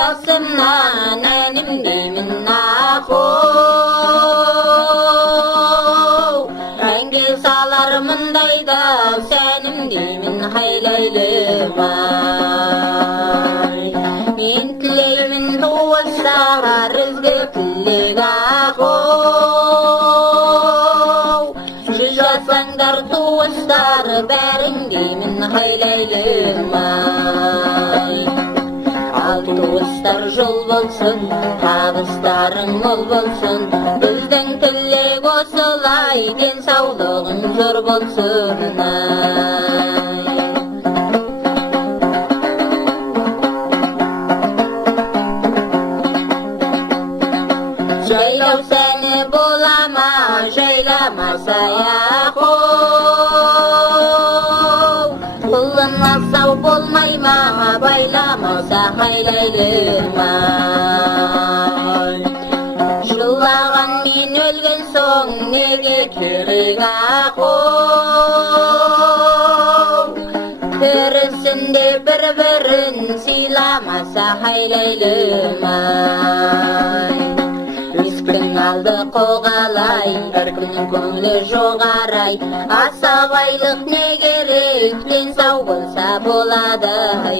Jasımdan enim demin naho Rengi salarımındaydı senim demin haylaylı vay Min tileymin doğuşsa rızgı külleg aho Şişasanglar doğuşlar berin demin haylaylı vay Dostlar жол болсын, табыстарың мол болсын, біздің тілек осылай, денсаулығың зор болсын. Жайлау сәні болама, жайламаса яқо. Құлына сау болмай ма, байламаса хайдайлыма. Жылаған мен өлген соң неге керек ақо. Тірісінде бір-бірін сыйламаса хайдайлыма. Ризықтың алды қоғалай, әркімнің көңілі жоғарай. Асабайлық не керек, ден сау болса болады